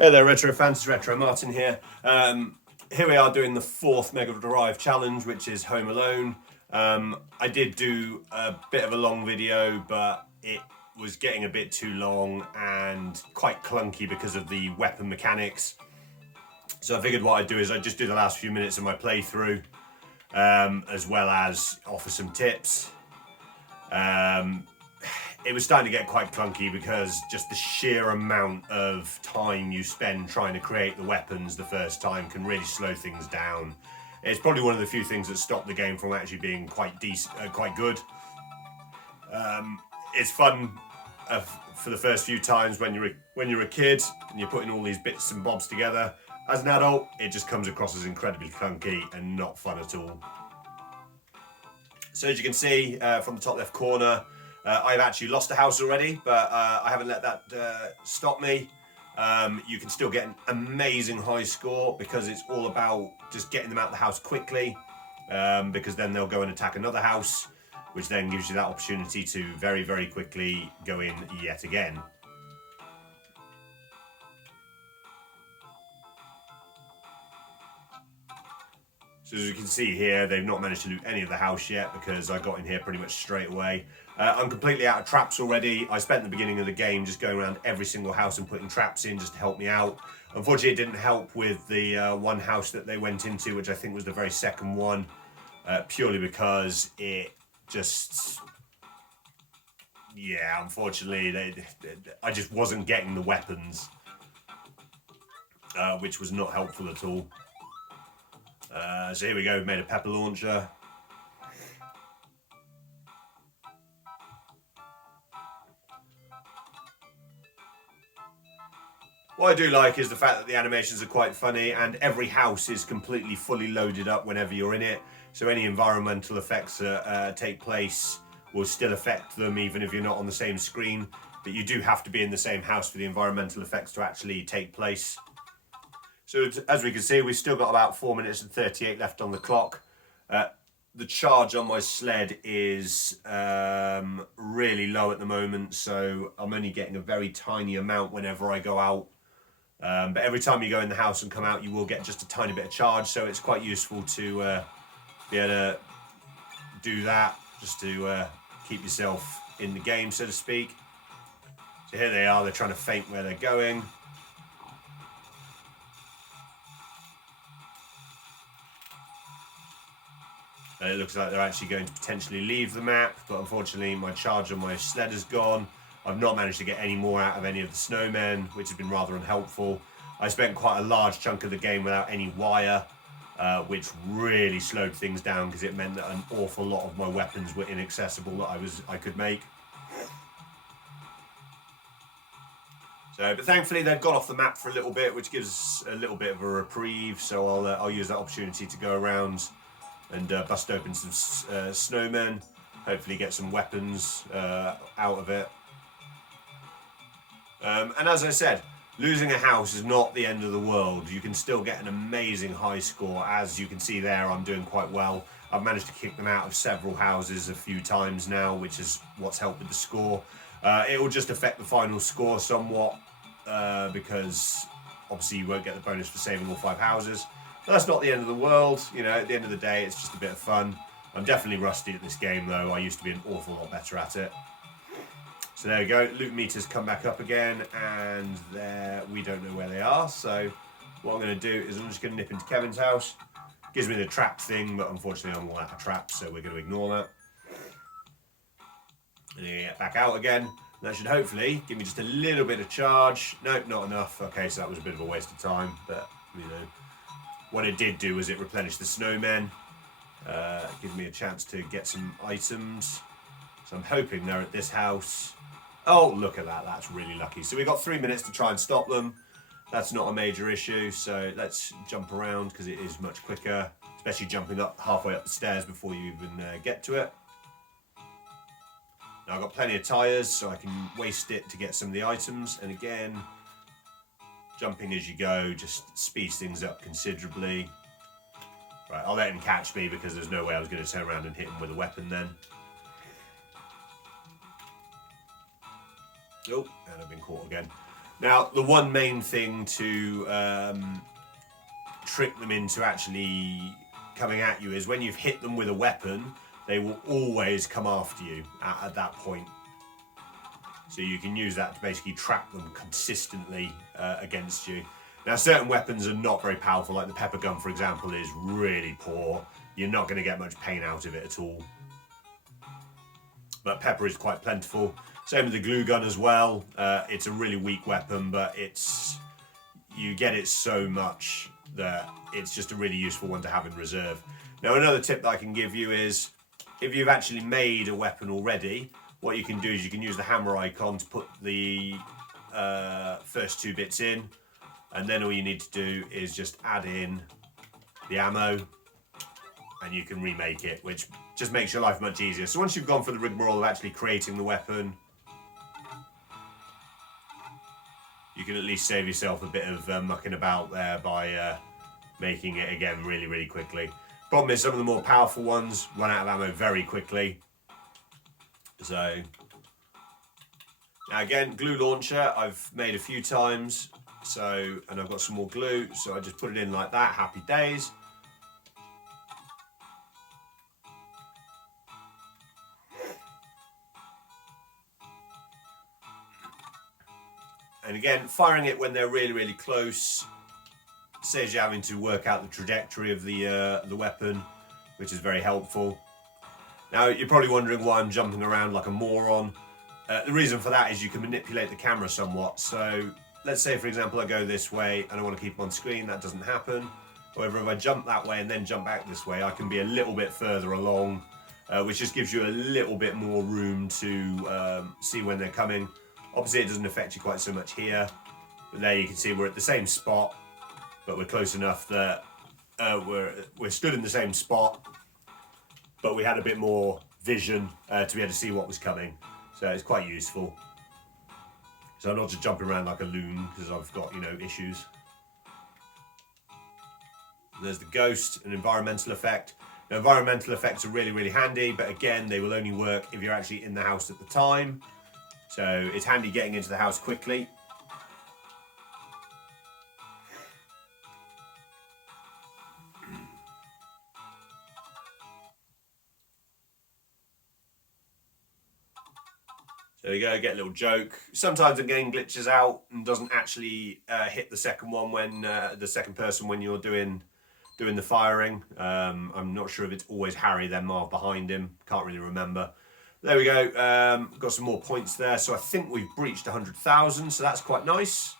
Hey there, Retro fans, Retro Martin here. Here we are doing the fourth Megadrive challenge, which is Home Alone. I did do a bit of a long video, but it was getting a bit too long and quite clunky because of the weapon mechanics. So I figured what I'd do is I'd just do the last few minutes of my playthrough, as well as offer some tips. It was starting to get quite clunky because just the sheer amount of time you spend trying to create the weapons the first time can really slow things down. It's probably one of the few things that stopped the game from actually being quite decent, quite good. It's fun for the first few times when you're a kid and you're putting all these bits and bobs together. As an adult, it just comes across as incredibly clunky and not fun at all. So as you can see from the top left corner, I've actually lost a house already, but I haven't let that stop me. You can still get an amazing high score because it's all about just getting them out of the house quickly, because then they'll go and attack another house, which then gives you that opportunity to very, very quickly go in yet again. So as you can see here, they've not managed to loot any of the house yet because I got in here pretty much straight away. I'm completely out of traps already. I spent the beginning of the game just going around every single house and putting traps in just to help me out. Unfortunately, it didn't help with the one house that they went into, which I think was the very second one, purely because it just... Yeah, unfortunately, I just wasn't getting the weapons, which was not helpful at all. So here we go, we've made a pepper launcher. What I do like is the fact that the animations are quite funny and every house is completely fully loaded up whenever you're in it. So any environmental effects that take place will still affect them even if you're not on the same screen. But you do have to be in the same house for the environmental effects to actually take place. So as we can see, we've still got about 4 minutes and 38 left on the clock. The charge on my sled is really low at the moment, so I'm only getting a very tiny amount whenever I go out. But every time you go in the house and come out, you will get just a tiny bit of charge, so it's quite useful to be able to do that, just to keep yourself in the game, so to speak. So here they are, they're trying to feint where they're going. It looks like they're actually going to potentially leave the map, but unfortunately my charge on my sled is gone. I've not managed to get any more out of any of the snowmen, which has been rather unhelpful. I spent quite a large chunk of the game without any wire, which really slowed things down because it meant that an awful lot of my weapons were inaccessible that I could make. So, but thankfully they've got off the map for a little bit, which gives a little bit of a reprieve. So I'll use that opportunity to go around and bust open some snowmen, hopefully get some weapons out of it. And as I said, losing a house is not the end of the world. You can still get an amazing high score. As you can see there, I'm doing quite well. I've managed to kick them out of several houses a few times now, which is what's helped with the score. It will just affect the final score somewhat, because obviously you won't get the bonus for saving all 5 houses. That's not the end of the world, you know, at the end of the day it's just a bit of fun. I'm definitely rusty at this game though, I used to be an awful lot better at it. So there we go, loot meters come back up again, and there we don't know where they are, so what I'm going to do is I'm just going to nip into Kevin's house. Gives me the trap thing, but unfortunately I'm all out of traps, so we're going to ignore that. And then get back out again. That should hopefully give me just a little bit of charge. Nope, not enough. Okay, so that was a bit of a waste of time, but you know. What it did do was it replenished the snowmen, give me a chance to get some items. So I'm hoping they're at this house. Oh, look at that, that's really lucky. So we've got 3 minutes to try and stop them. That's not a major issue, so let's jump around because it is much quicker, especially jumping up halfway up the stairs before you even get to it. Now I've got plenty of tyres, so I can waste it to get some of the items, and again, jumping as you go just speeds things up considerably. Right, I'll let him catch me because there's no way I was going to turn around and hit him with a weapon then. Oh, and I've been caught again. Now, the one main thing to trick them into actually coming at you is when you've hit them with a weapon, they will always come after you at that point. So you can use that to basically trap them consistently against you. Now, certain weapons are not very powerful, like the pepper gun, for example, is really poor. You're not going to get much pain out of it at all. But pepper is quite plentiful. Same with the glue gun as well. It's a really weak weapon, but you get it so much that it's just a really useful one to have in reserve. Now, another tip that I can give you is if you've actually made a weapon already, what you can do is you can use the hammer icon to put the first 2 bits in, and then all you need to do is just add in the ammo and you can remake it, which just makes your life much easier. So once you've gone for the rigmarole of actually creating the weapon, you can at least save yourself a bit of mucking about there by making it again really, really quickly. Problem is some of the more powerful ones run out of ammo very quickly. So, now again, glue launcher I've made a few times. So, and I've got some more glue, so I just put it in like that, happy days. And again, firing it when they're really, really close saves you having to work out the trajectory of the weapon, which is very helpful. Now, you're probably wondering why I'm jumping around like a moron. The reason for that is you can manipulate the camera somewhat. So, let's say, for example, I go this way and I want to keep them on screen. That doesn't happen. However, if I jump that way and then jump back this way, I can be a little bit further along, which just gives you a little bit more room to see when they're coming. Obviously, it doesn't affect you quite so much here. But there you can see we're at the same spot, but we're close enough that we're stood in the same spot, but we had a bit more vision to be able to see what was coming. So it's quite useful. So I'm not just jumping around like a loon because I've got, issues. And there's the ghost, an environmental effect. Now, environmental effects are really, really handy, but again, they will only work if you're actually in the house at the time. So it's handy getting into the house quickly. So there you go, get a little joke. Sometimes the game glitches out and doesn't actually hit the second one when the second person when you're doing the firing. I'm not sure if it's always Harry then Marv behind him. Can't really remember. There we go. Got some more points there. So I think we've breached 100,000. So that's quite nice.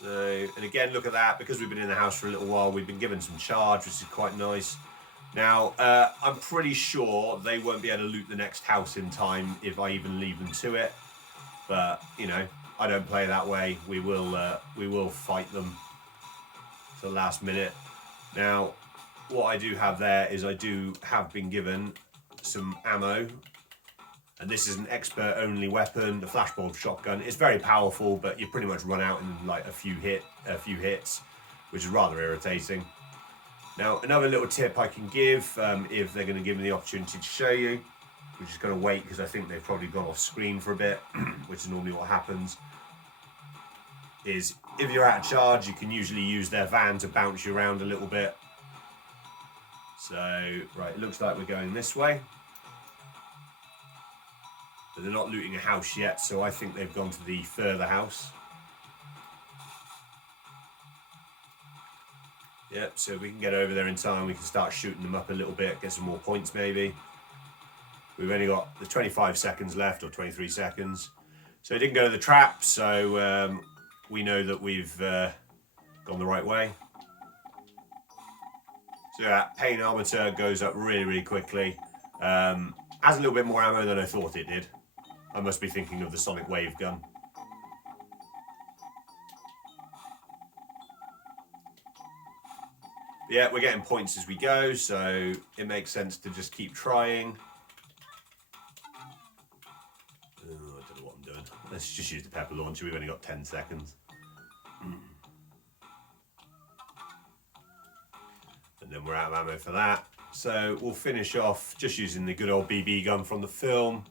So, and again, look at that. Because we've been in the house for a little while, we've been given some charge, which is quite nice. Now, I'm pretty sure they won't be able to loot the next house in time if I even leave them to it. But, I don't play that way. We will fight them to the last minute. Now, what I do have there is I do have been given some ammo. And this is an expert-only weapon, the flashbulb shotgun. It's very powerful, but you pretty much run out in like a few hits, which is rather irritating. Now, another little tip I can give, if they're going to give me the opportunity to show you, we're just going to wait because I think they've probably gone off screen for a bit, which is normally what happens, is if you're out of charge, you can usually use their van to bounce you around a little bit. So, right, it looks like we're going this way. But they're not looting a house yet, so I think they've gone to the further house. Yep, so if we can get over there in time, we can start shooting them up a little bit, get some more points maybe. We've only got the 25 seconds left, or 23 seconds. So it didn't go to the trap, so we know that we've gone the right way. So that pain armature goes up really, really quickly. Has a little bit more ammo than I thought it did. I must be thinking of the sonic wave gun. Yeah, we're getting points as we go, so it makes sense to just keep trying. Oh, I don't know what I'm doing. Let's just use the pepper launcher. We've only got 10 seconds. And then we're out of ammo for that. So we'll finish off just using the good old BB gun from the film.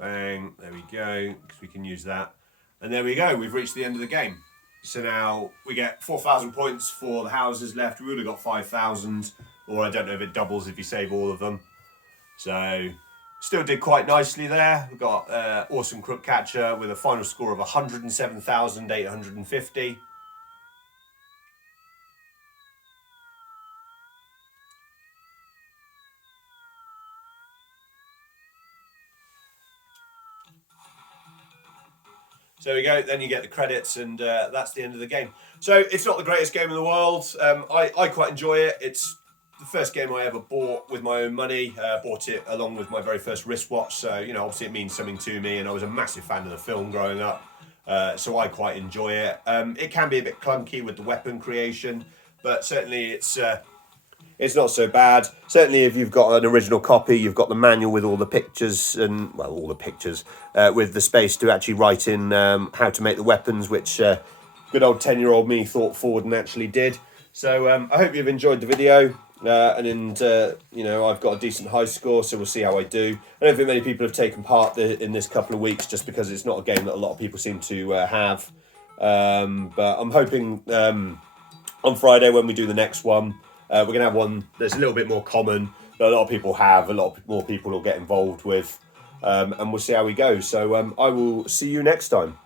Bang, there we go, because we can use that. And there we go, we've reached the end of the game. So now we get 4,000 points for the houses left. We would have got 5,000, or I don't know if it doubles if you save all of them. So still did quite nicely there. We've got awesome crook catcher with a final score of 107,850. So there we go, then you get the credits, and that's the end of the game. So it's not the greatest game in the world. I quite enjoy it. It's the first game I ever bought with my own money. Bought it along with my very first wristwatch, so you know, obviously it means something to me, and I was a massive fan of the film growing up. So I quite enjoy it. It can be a bit clunky with the weapon creation, but certainly it's not so bad. Certainly if you've got an original copy, you've got the manual with all the pictures and, well, all the pictures, with the space to actually write in how to make the weapons, which good old 10-year-old me thought forward and actually did. So I hope you've enjoyed the video. You know, I've got a decent high score, so we'll see how I do. I don't think many people have taken part in this couple of weeks, just because it's not a game that a lot of people seem to have. But I'm hoping on Friday when we do the next one, we're going to have one that's a little bit more common, that a lot of people have, a lot more people will get involved with, and we'll see how we go. So I will see you next time.